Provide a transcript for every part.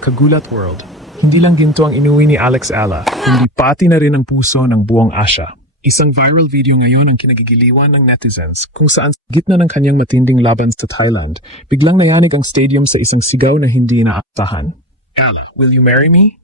Kagulat World. Hindi lang ginto ang inuwi ni Alex Ala, kundi pati na rin ang puso ng buong Asia. Isang viral video ngayon ang kinagigiliwan ng netizens kung saan sa gitna ng kanyang matinding laban sa Thailand, biglang nayanig ang stadium sa isang sigaw na hindi inaasahan. Ala, will you marry me?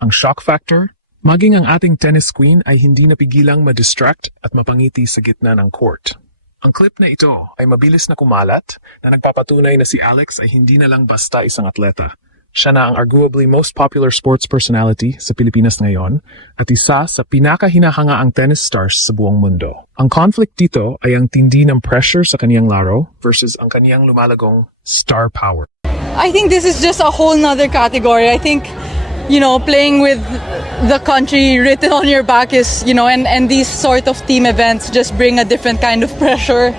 Ang shock factor? Maging ang ating tennis queen ay hindi napigilang ma-distract at mapangiti sa gitna ng court. Ang clip na ito ay mabilis na kumalat na nagpapatunay na si Alex ay hindi na lang basta isang atleta. Siya na ang arguably most popular sports personality sa Pilipinas ngayon at isa sa pinakahinahangaang tennis stars sa buong mundo. Ang conflict dito ay ang tindi ng pressure sa kaniyang laro versus ang kaniyang lumalagong star power. I think this is just a whole nother category. I think, playing with the country written on your back is, and these sort of team events just bring a different kind of pressure.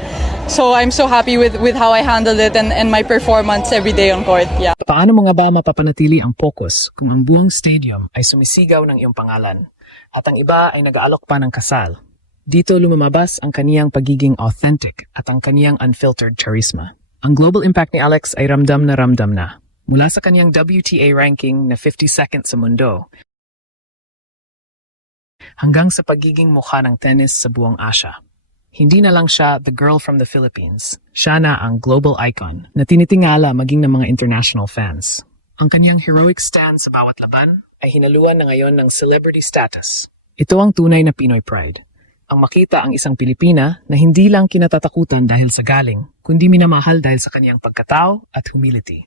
So I'm so happy with how I handled it and my performance every day on court. Yeah. Paano mo nga ba mapapanatili ang focus kung ang buong stadium ay sumisigaw ng iyong pangalan at ang iba ay nag-aalok pa ng kasal? Dito lumamabas ang kaniyang pagiging authentic at ang kaniyang unfiltered charisma. Ang global impact ni Alex ay ramdam na. Mula sa kaniyang WTA ranking na 52nd sa mundo hanggang sa pagiging mukha ng tennis sa buong Asia. Hindi na lang siya the girl from the Philippines. Siya na ang global icon na tinitingala maging ng mga international fans. Ang kaniyang heroic stand sa bawat laban ay hinaluan na ngayon ng celebrity status. Ito ang tunay na Pinoy pride. Ang makita ang isang Pilipina na hindi lang kinatatakutan dahil sa galing, kundi minamahal dahil sa kaniyang pagkatao at humility.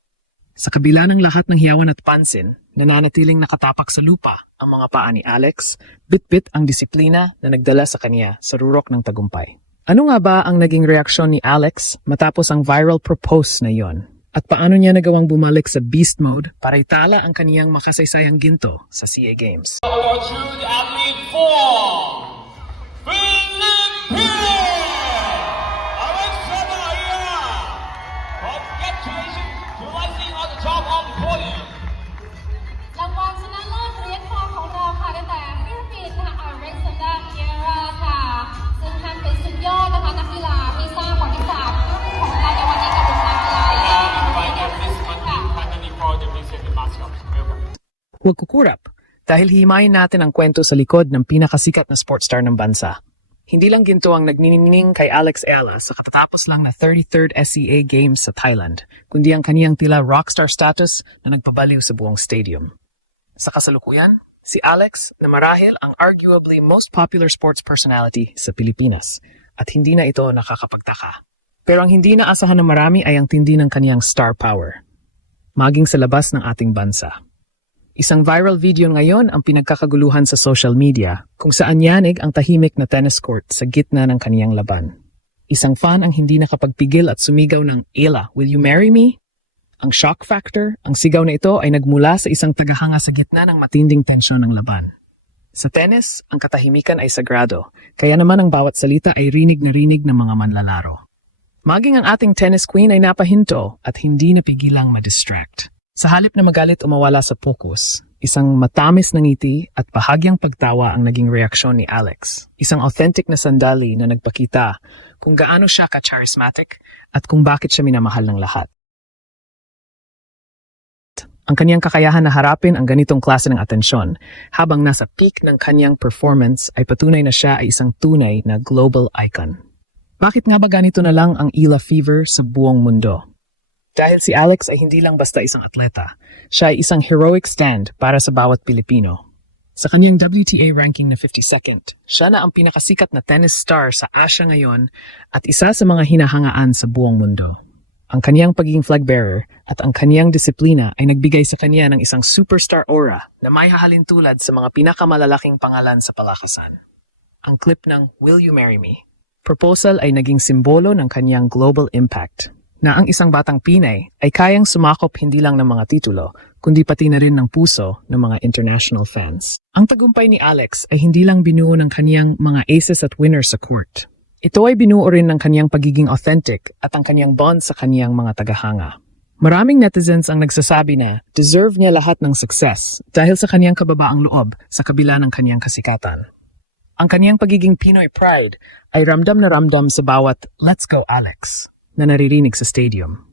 Sa kabila ng lahat ng hiyawan at pansin, nananatiling nakatapak sa lupa ang mga paa ni Alex, bit-bit ang disiplina na nagdala sa kaniya sa rurok ng tagumpay. Ano nga ba ang naging reaksyon ni Alex matapos ang viral propose na yon? At paano niya nagawang bumalik sa beast mode para itala ang kaniyang makasaysayang ginto sa SEA Games? Huwag kukurap, dahil himayin natin ang kwento sa likod ng pinakasikat na sports star ng bansa. Hindi lang ginto ang nagniningning kay Alex Ala sa katatapos lang na 33rd SEA Games sa Thailand, kundi ang kaniyang tila rockstar status na nagpabaliw sa buong stadium. Sa kasalukuyan, si Alex na marahil ang arguably most popular sports personality sa Pilipinas at hindi na ito nakakapagtaka. Pero ang hindi naasahan ng marami ay ang tindi ng kaniyang star power, maging sa labas ng ating bansa. Isang viral video ngayon ang pinagkakaguluhan sa social media kung saan yanig ang tahimik na tennis court sa gitna ng kaniyang laban. Isang fan ang hindi nakapagpigil at sumigaw ng, "Ala, will you marry me?" Ang shock factor, ang sigaw na ito ay nagmula sa isang tagahanga sa gitna ng matinding tensyon ng laban. Sa tennis, ang katahimikan ay sagrado, kaya naman ang bawat salita ay rinig na rinig ng mga manlalaro. Maging ang ating tennis queen ay napahinto at hindi napigilang ma-distract. Sa halip na magalit o mawala sa focus, isang matamis na ngiti at bahagyang pagtawa ang naging reaksyon ni Alex. Isang authentic na sandali na nagpakita kung gaano siya ka-charismatic at kung bakit siya minamahal ng lahat. Ang kaniyang kakayahan na harapin ang ganitong klase ng atensyon habang nasa peak ng kaniyang performance ay patunay na siya ay isang tunay na global icon. Bakit nga ba ganito na lang ang Ila fever sa buong mundo? Dahil si Alex ay hindi lang basta isang atleta, siya ay isang heroic stand para sa bawat Pilipino. Sa kanyang WTA ranking na 52nd, siya na ang pinakasikat na tennis star sa Asia ngayon at isa sa mga hinahangaan sa buong mundo. Ang kaniyang pagiging flag bearer at ang kaniyang disiplina ay nagbigay sa kaniya ng isang superstar aura na may hahalin tulad sa mga pinakamalalaking pangalan sa palakasan. Ang clip ng "Will You Marry Me?" proposal ay naging simbolo ng kaniyang global impact, na ang isang batang Pinay ay kayang sumakop hindi lang ng mga titulo, kundi pati na rin ng puso ng mga international fans. Ang tagumpay ni Alex ay hindi lang binuo ng kaniyang mga aces at winners sa court. Ito ay binuo rin ng kaniyang pagiging authentic at ang kaniyang bond sa kaniyang mga tagahanga. Maraming netizens ang nagsasabi na deserve niya lahat ng success dahil sa kaniyang kababaang loob sa kabila ng kaniyang kasikatan. Ang kaniyang pagiging Pinoy pride ay ramdam na ramdam sa bawat "Let's go Alex" na naririnig sa stadium.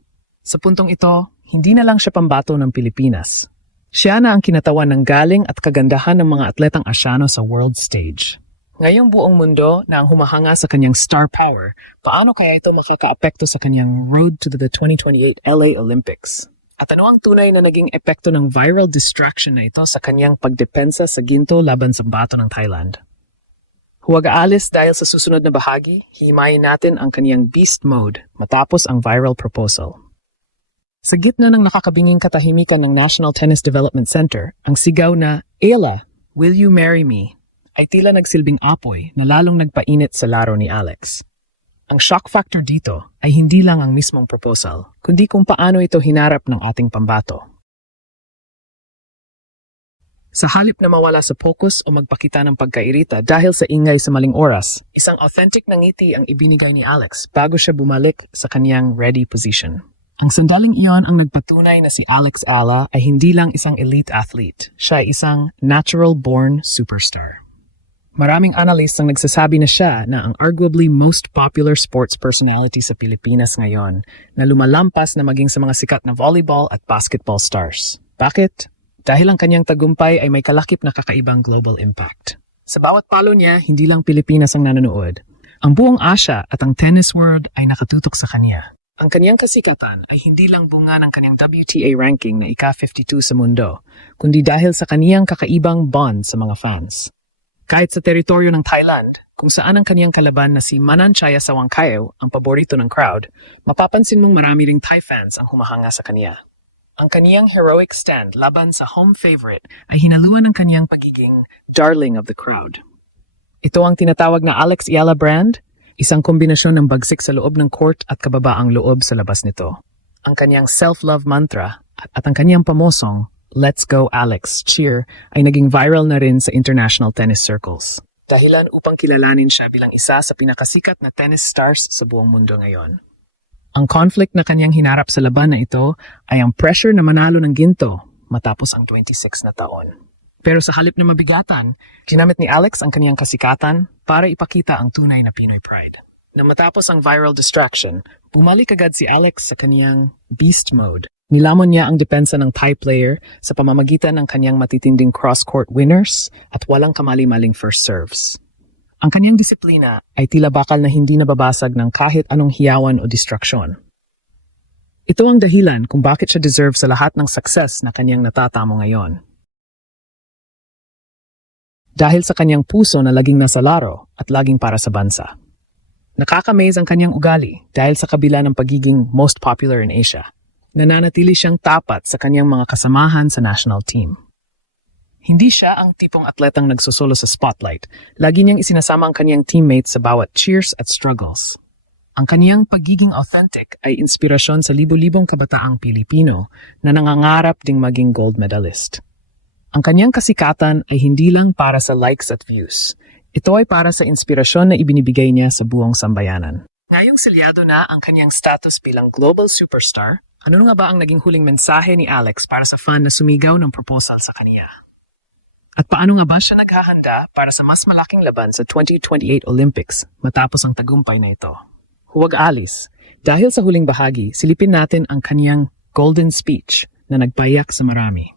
Sa puntong ito, hindi na lang siya pambato ng Pilipinas. Siya na ang kinatawan ng galing at kagandahan ng mga atletang Asyano sa world stage. Ngayong buong mundo na ang humahanga sa kanyang star power, paano kaya ito makakaapekto sa kanyang road to the 2028 LA Olympics? At ano ang tunay na naging epekto ng viral distraction na ito sa kanyang pagdepensa sa ginto laban sa bato ng Thailand? Huwag aalis dahil sa susunod na bahagi, himayin natin ang kaniyang beast mode matapos ang viral proposal. Sa gitna ng nakakabinging katahimikan ng National Tennis Development Center, ang sigaw na, "Ayla, will you marry me?" ay tila nagsilbing apoy na lalong nagpainit sa laro ni Alex. Ang shock factor dito ay hindi lang ang mismong proposal, kundi kung paano ito hinarap ng ating pambato. Sa halip na mawala sa focus o magpakita ng pagkairita dahil sa ingay sa maling oras, isang authentic na ngiti ang ibinigay ni Alex bago siya bumalik sa kaniyang ready position. Ang sandaling iyon ang nagpatunay na si Alex Ayala ay hindi lang isang elite athlete, siya ay isang natural-born superstar. Maraming analysts ang nagsasabi na siya na ang arguably most popular sports personality sa Pilipinas ngayon na lumalampas na maging sa mga sikat na volleyball at basketball stars. Bakit? Dahil ang kanyang tagumpay ay may kalakip na kakaibang global impact. Sa bawat palo niya, hindi lang Pilipinas ang nanonood. Ang buong Asia at ang tennis world ay nakatutok sa kanya. Ang kanyang kasikatan ay hindi lang bunga ng kanyang WTA ranking na ika-52 sa mundo, kundi dahil sa kaniyang kakaibang bond sa mga fans. Kahit sa teritoryo ng Thailand, kung saan ang kaniyang kalaban na si Manan Chayasawangkaew ang paborito ng crowd, mapapansin mong marami ring Thai fans ang humahanga sa kaniya. Ang kaniyang heroic stand laban sa home favorite ay hinaluan ng kaniyang pagiging darling of the crowd. Ito ang tinatawag na Alex Ayala brand, isang kombinasyon ng bagsik sa loob ng court at kababaang loob sa labas nito. Ang kaniyang self-love mantra at ang kaniyang pamosong, "Let's go Alex" cheer ay naging viral na rin sa international tennis circles. Dahilan upang kilalanin siya bilang isa sa pinakasikat na tennis stars sa buong mundo ngayon. Ang conflict na kanyang hinarap sa laban na ito ay ang pressure na manalo ng ginto matapos ang 26 na taon. Pero sa halip na mabigatan, ginamit ni Alex ang kanyang kasikatan para ipakita ang tunay na Pinoy pride. Na matapos ang viral distraction, bumalik agad si Alex sa kanyang beast mode. Nilamon niya ang depensa ng Thai player sa pamamagitan ng kanyang matitinding cross-court winners at walang kamali-maling first serves. Ang kanyang disiplina ay tila bakal na hindi nababasag ng kahit anong hiyawan o distraksyon. Ito ang dahilan kung bakit siya deserve sa lahat ng success na kanyang natatamo ngayon. Dahil sa kanyang puso na laging nasa laro at laging para sa bansa. Nakakamaze ang kanyang ugali dahil sa kabila ng pagiging most popular in Asia. Nananatili siyang tapat sa kanyang mga kasamahan sa national team. Hindi siya ang tipong atletang nagsusolo sa spotlight. Lagi niyang isinasama ang kanyang teammates sa bawat cheers at struggles. Ang kanyang pagiging authentic ay inspirasyon sa libo-libong kabataang Pilipino na nangangarap ding maging gold medalist. Ang kanyang kasikatan ay hindi lang para sa likes at views. Ito ay para sa inspirasyon na ibinibigay niya sa buong sambayanan. Ngayong selyado na ang kanyang status bilang global superstar, ano nga ba ang naging huling mensahe ni Alex para sa fan na sumigaw ng proposal sa kaniya? At paano nga ba siya naghahanda para sa mas malaking laban sa 2028 Olympics matapos ang tagumpay na ito? Huwag alis. Dahil sa huling bahagi, silipin natin ang kaniyang golden speech na nagpayak sa marami.